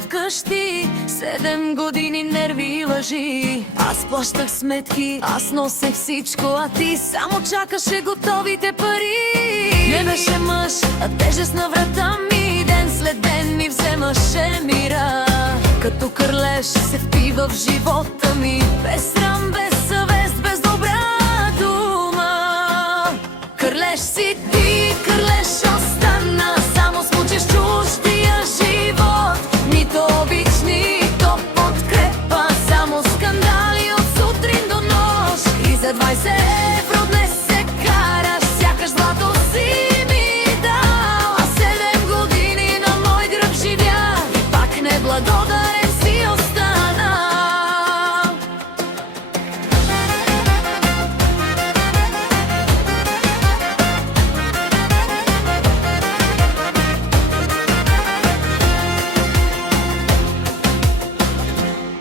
вкъщи, 7 години нерви и лъжи. Аз плащах сметки, аз носех всичко, а ти само чакаше готовите пари. Не беше мъж, а тежест на врата ми, ден след ден ми вземаше мира. Като кърлеж се впива в живота ми, без срам, без съвест, без добра дума. Кърлеж си ти, кърлеж остана, само смучеш чуждия живот. Нито обич, нито подкрепа, само скандали от сутрин до нощ. И за 20 евро днес се караш, сякаш злато си ми дал. А 7 години на мой гръб живя и пак неблагодарен си остана.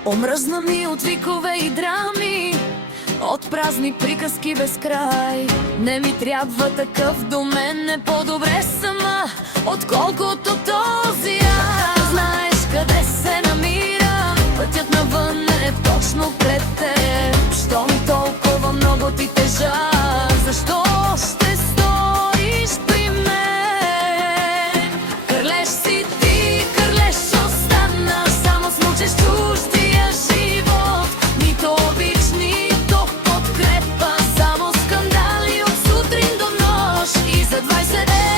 Омръзна ми от викове и драми, от празни приказки без край. Не ми трябва такъв до мен, е по-добре сама, отколкото този аз. Знаеш къде се намирам, пътят навън е точно пред теб. Щом толкова много ти тежа, защо ще стоиш при мен? Кърлеж си ти, кърлеж остана, само смучеш чуждия живот. Нито обич, нито подкрепа, само скандали от сутрин до нощ. И за 20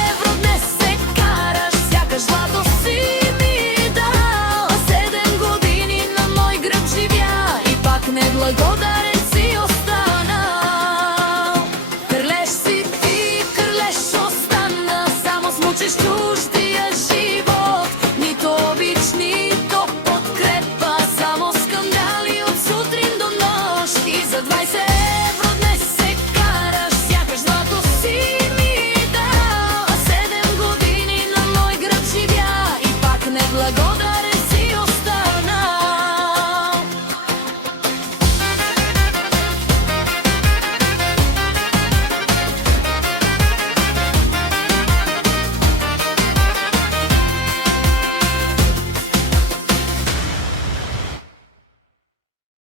евро днес се караш, сякаш злато си ми дал. 7 години на мой гръб живя и пак неблагодарен